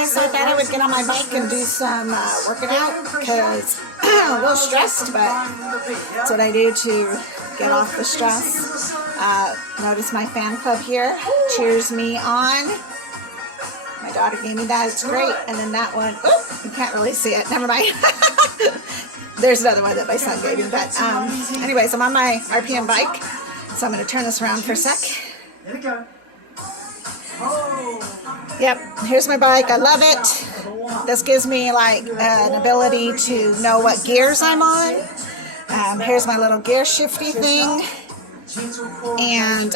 guys, so I thought I would get on my bike and do some working out because I'm a little stressed, but that's what I do to get off the stress. Notice my fan club here cheers me on. My daughter gave me that, it's great. And then that one, oh, you can't really see it, never mind. There's another one that my son gave me, but anyways, I'm on my RPM bike, so I'm going to turn this around for a sec. There we go. Yep, here's my bike. I love it. This gives me like an ability to know what gears I'm on. Here's my little gear shifty thing. And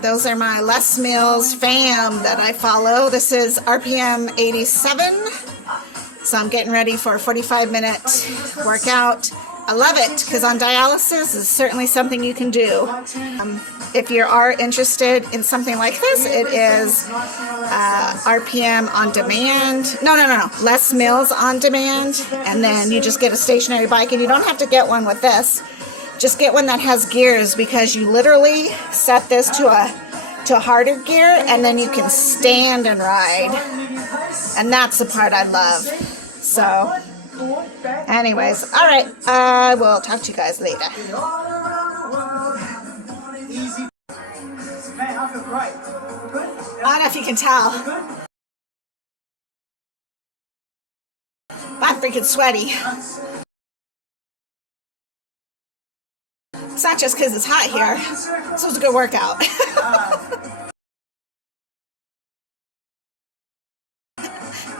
those are my Les Mills fam that I follow. This is RPM 87. So I'm getting ready for a 45-minute workout. I love it because on dialysis is certainly something you can do. If you are interested in something like this, it is RPM on demand. No. Les Mills on demand. And then you just get a stationary bike, and you don't have to get one with this. Just get one that has gears, because you literally set this to a harder gear, and then you can stand and ride. And that's the part I love. So anyways, all right, I will talk to you guys later. I don't know if you can tell, but I'm freaking sweaty. It's not just because it's hot here. This was a good workout.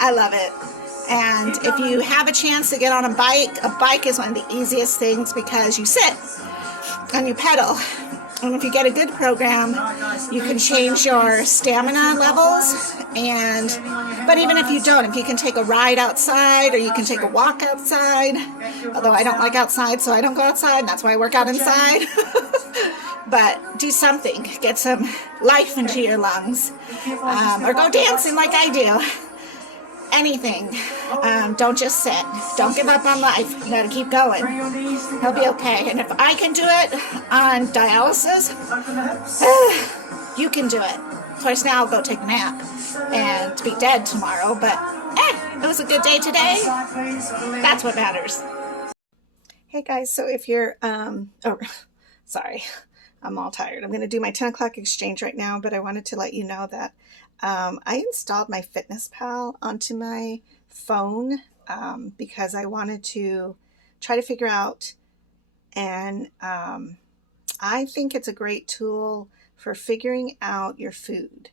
I love it. And if you have a chance to get on a bike is one of the easiest things because you sit and you pedal. And if you get a good program, you can change your stamina levels. But even if you don't, if you can take a ride outside or you can take a walk outside, although I don't like outside, so I don't go outside, and that's why I work out inside. But do something, get some life into your lungs, or go dancing like I do. Anything. Don't just sit. Don't give up on life. You gotta keep going. He'll be okay. And if I can do it on dialysis, you can do it. Of course, now I'll go take a nap and be dead tomorrow, but it was a good day today. That's what matters. Hey guys, so if you're, sorry, I'm all tired. I'm going to do my 10 o'clock exchange right now, but I wanted to let you know that I installed my FitnessPal onto my phone because I wanted to try to figure out, and I think it's a great tool for figuring out your food.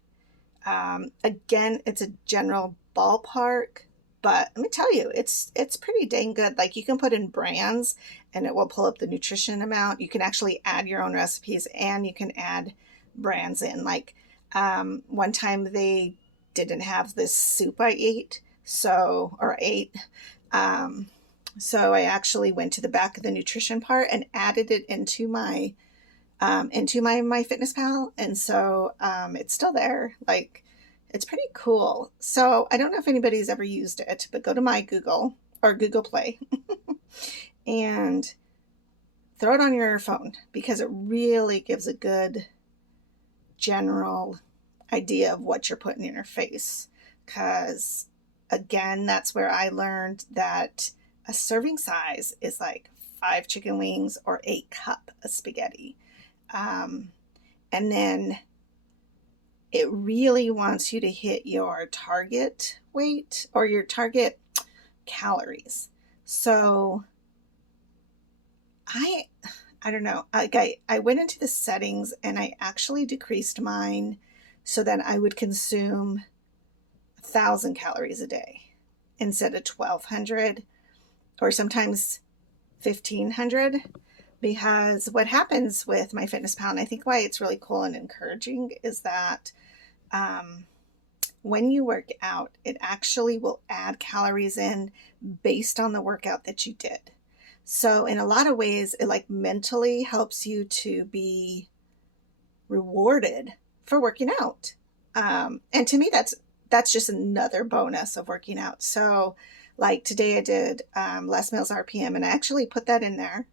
Again, it's a general ballpark, but let me tell you, it's pretty dang good. Like, you can put in brands and it will pull up the nutrition amount. You can actually add your own recipes, and you can add brands in. Like, one time they didn't have this soup I ate. So I actually went to the back of the nutrition part and added it into my FitnessPal. And so, it's still there. Like, it's pretty cool. So I don't know if anybody's ever used it, but go to my Google or Google Play and throw it on your phone, because it really gives a good general idea of what you're putting in your face. Because again, that's where I learned that a serving size is like 5 chicken wings or 8 cup of spaghetti. And then it really wants you to hit your target weight or your target calories. So I don't know. I went into the settings and I actually decreased mine so that I would consume 1,000 calories a day instead of 1,200 or sometimes 1,500. Because what happens with my FitnessPal, and I think why it's really cool and encouraging, is that when you work out, it actually will add calories in based on the workout that you did. So in a lot of ways, it like mentally helps you to be rewarded for working out. And to me, that's just another bonus of working out. So like today I did Les Mills RPM, and I actually put that in there.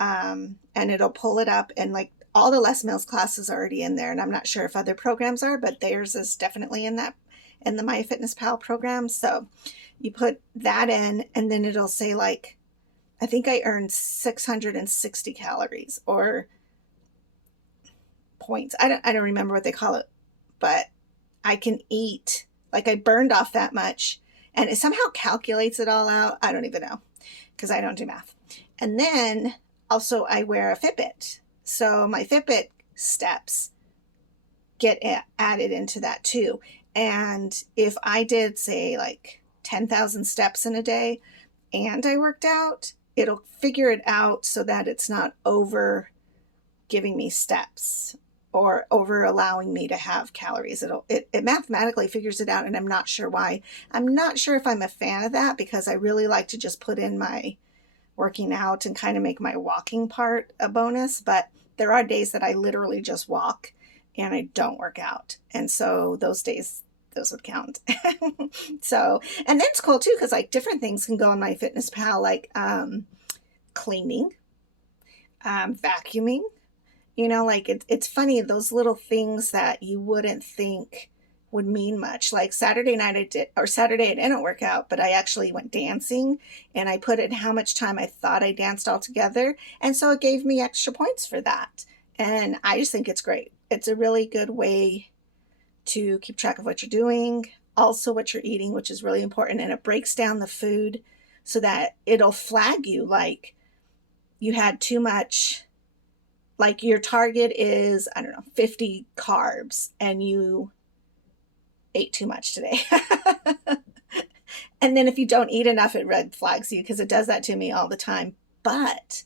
And it'll pull it up, and like all the Les Mills classes are already in there. And I'm not sure if other programs are, but theirs is definitely in in the MyFitnessPal program. So you put that in, and then it'll say like, I think I earned 660 calories or points. I don't remember what they call it, but I can eat, like I burned off that much, and it somehow calculates it all out. I don't even know because I don't do math. And then also I wear a Fitbit. So my Fitbit steps get added into that too. And if I did say like 10,000 steps in a day and I worked out, it'll figure it out so that it's not over giving me steps or over allowing me to have calories. It mathematically figures it out, and I'm not sure why. I'm not sure if I'm a fan of that because I really like to just put in my working out and kind of make my walking part a bonus. But there are days that I literally just walk and I don't work out. And so those days, those would count. So, and that's cool too, because like different things can go on MyFitnessPal, like cleaning, vacuuming, like it's funny, those little things that you wouldn't think would mean much. Like Saturday I didn't work out, but I actually went dancing, and I put in how much time I thought I danced altogether. And so it gave me extra points for that. And I just think it's great. It's a really good way to keep track of what you're doing, also what you're eating, which is really important. And it breaks down the food so that it'll flag you like you had too much, like your target is, I don't know, 50 carbs and you ate too much today. And then if you don't eat enough, it red flags you, because it does that to me all the time. But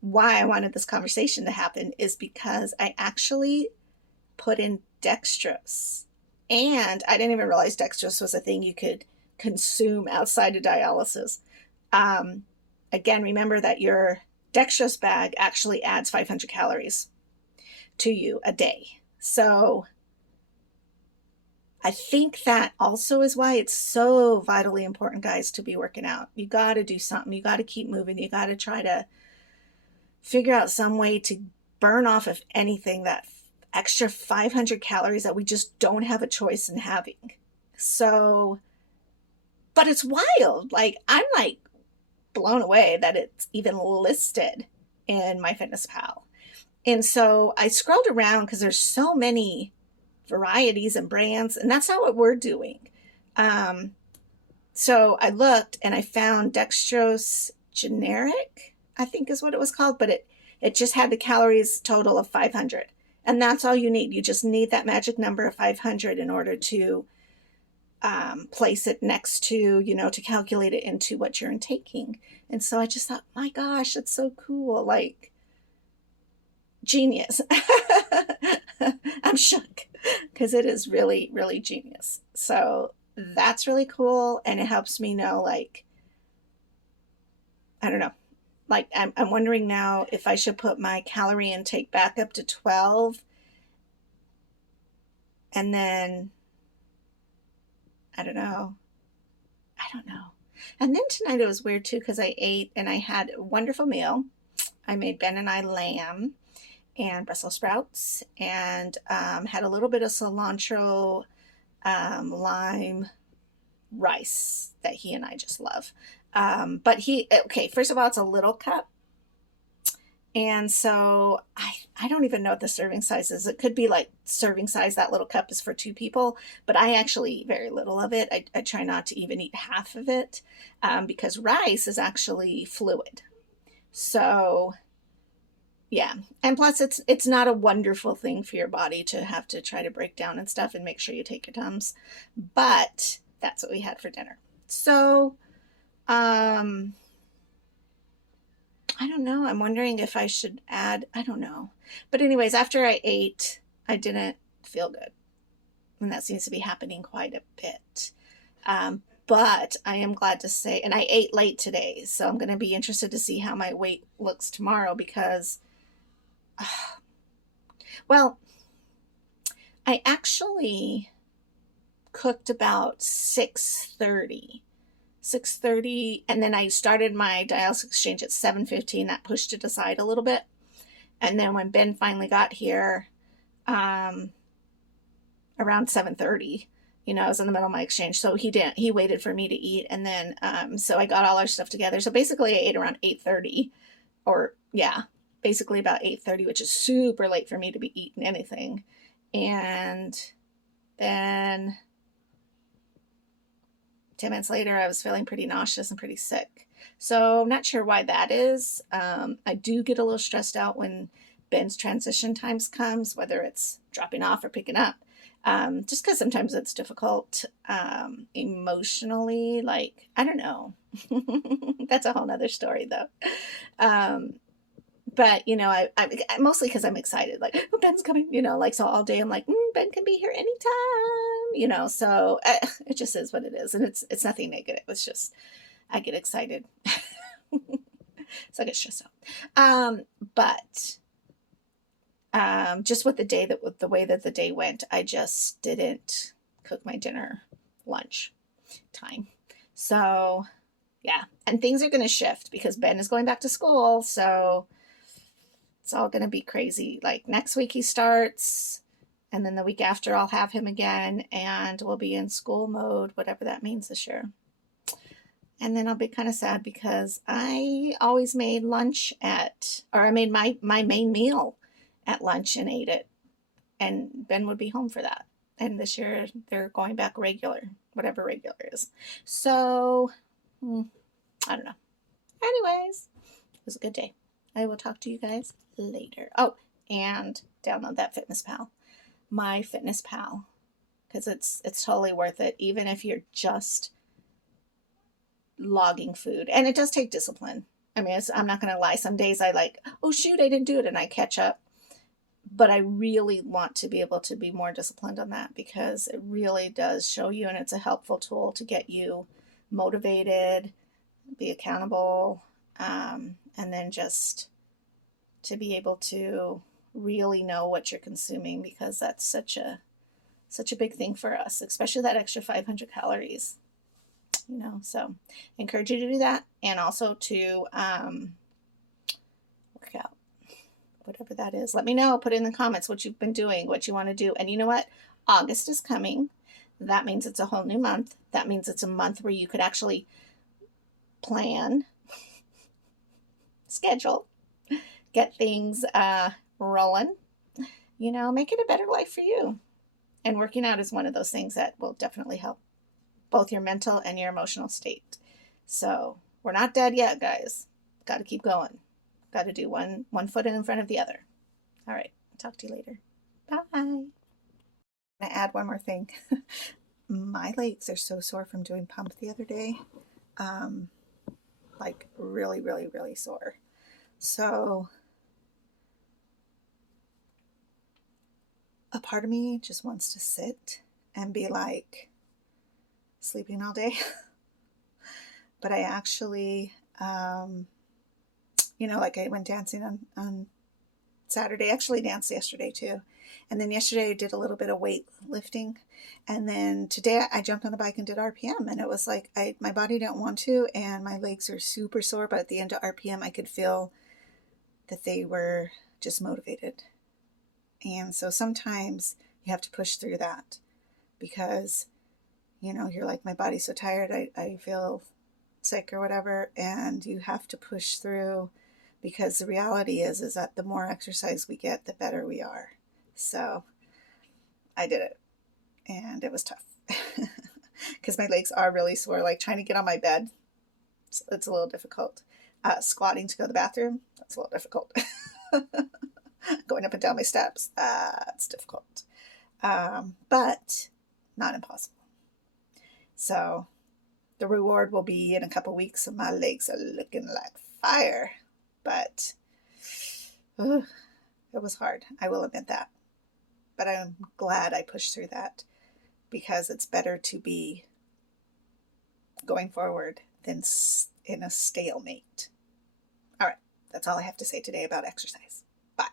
why I wanted this conversation to happen is because I actually put in dextrose, and I didn't even realize dextrose was a thing you could consume outside of dialysis. Again, remember that your dextrose bag actually adds 500 calories to you a day. So I think that also is why it's so vitally important, guys, to be working out. You got to do something. You got to keep moving. You got to try to figure out some way to burn off, if anything, that extra 500 calories that we just don't have a choice in having. So, but it's wild. Like, I'm like blown away that it's even listed in MyFitnessPal. And so I scrolled around because there's so many varieties and brands, and that's not what we're doing. So I looked and I found dextrose generic, I think is what it was called, but it just had the calories total of 500. And that's all you need. You just need that magic number of 500 in order to place it next to, to calculate it into what you're taking. And so I just thought, my gosh, that's so cool. Like, genius. I'm shook because it is really, really genius. So that's really cool. And it helps me know, like, I don't know. Like, I'm wondering now if I should put my calorie intake back up to 12. And then, I don't know. And then tonight it was weird too, because I ate and I had a wonderful meal. I made Ben and I lamb and Brussels sprouts, and had a little bit of cilantro lime rice that he and I just love. But first of all, it's a little cup. And so I don't even know what the serving size is. It could be like serving size. That little cup is for 2 people, but I actually eat very little of it. I try not to even eat half of it because rice is actually fluid. So yeah. And plus it's not a wonderful thing for your body to have to try to break down and stuff, and make sure you take your Tums. But that's what we had for dinner. So, I don't know. I'm wondering if I should add, I don't know. But anyways, after I ate, I didn't feel good. And that seems to be happening quite a bit. But I am glad to say, and I ate late today, so I'm going to be interested to see how my weight looks tomorrow because, well, I actually cooked about 6:30, and then I started my dialysis exchange at 7:15. That pushed it aside a little bit. And then when Ben finally got here, around 7:30, I was in the middle of my exchange, so he waited for me to eat, and then so I got all our stuff together. So basically I ate around 8:30, or yeah, basically about 8:30, which is super late for me to be eating anything. And then 10 minutes later, I was feeling pretty nauseous and pretty sick. So I'm not sure why that is. I do get a little stressed out when Ben's transition times comes, whether it's dropping off or picking up. Just because sometimes it's difficult emotionally. Like, I don't know. That's a whole nother story, though. Um, but I mostly because I'm excited, like, oh, Ben's coming, like, so all day I'm like, Ben can be here anytime, so it just is what it is, and it's nothing negative. It's just I get excited, so I get stressed out. But just with the way that the day went, I just didn't cook my dinner, lunch time, so yeah, and things are going to shift because Ben is going back to school, so it's all going to be crazy. Like next week he starts, and then the week after I'll have him again, and we'll be in school mode, whatever that means this year. And then I'll be kind of sad because I always made lunch I made my main meal at lunch and ate it. And Ben would be home for that. And this year they're going back regular, whatever regular is. So, I don't know. Anyways, it was a good day. I will talk to you guys later. Oh, and download that FitnessPal, My FitnessPal, because it's totally worth it, even if you're just logging food. And it does take discipline. I mean, I'm not going to lie. Some days I like, oh shoot, I didn't do it, and I catch up. But I really want to be able to be more disciplined on that because it really does show you, and it's a helpful tool to get you motivated, be accountable, and then just to be able to really know what you're consuming, because that's such a big thing for us, especially that extra 500 calories, so I encourage you to do that, and also to work out, whatever that is. Let me know, put in the comments what you've been doing, what you want to do. And you know what, August is coming. That means it's a whole new month. That means it's a month where you could actually plan, schedule, get things rolling, make it a better life for you. And working out is one of those things that will definitely help both your mental and your emotional state. So we're not dead yet, guys. Got to keep going. Got to do one foot in front of the other. All right. Talk to you later. Bye. I'm going to add one more thing. My legs are so sore from doing pump the other day. Like really, really, really sore. So a part of me just wants to sit and be like sleeping all day. But I actually, like I went dancing on Saturday, actually danced yesterday too. And then yesterday I did a little bit of weight lifting. And then today I jumped on a bike and did RPM. And it was like, my body didn't want to, and my legs are super sore. But at the end of RPM, I could feel that they were just motivated. And so sometimes you have to push through that because, you're like, my body's so tired. I feel sick or whatever. And you have to push through, because the reality is that the more exercise we get, the better we are. So I did it, and it was tough because my legs are really sore. Like trying to get on my bed, it's a little difficult. Squatting to go to the bathroom, that's a little difficult. Going up and down my steps, it's difficult, but not impossible. So the reward will be in a couple weeks, and my legs are looking like fire. But it was hard. I will admit that. But I'm glad I pushed through that, because it's better to be going forward than in a stalemate. All right. That's all I have to say today about exercise. Bye.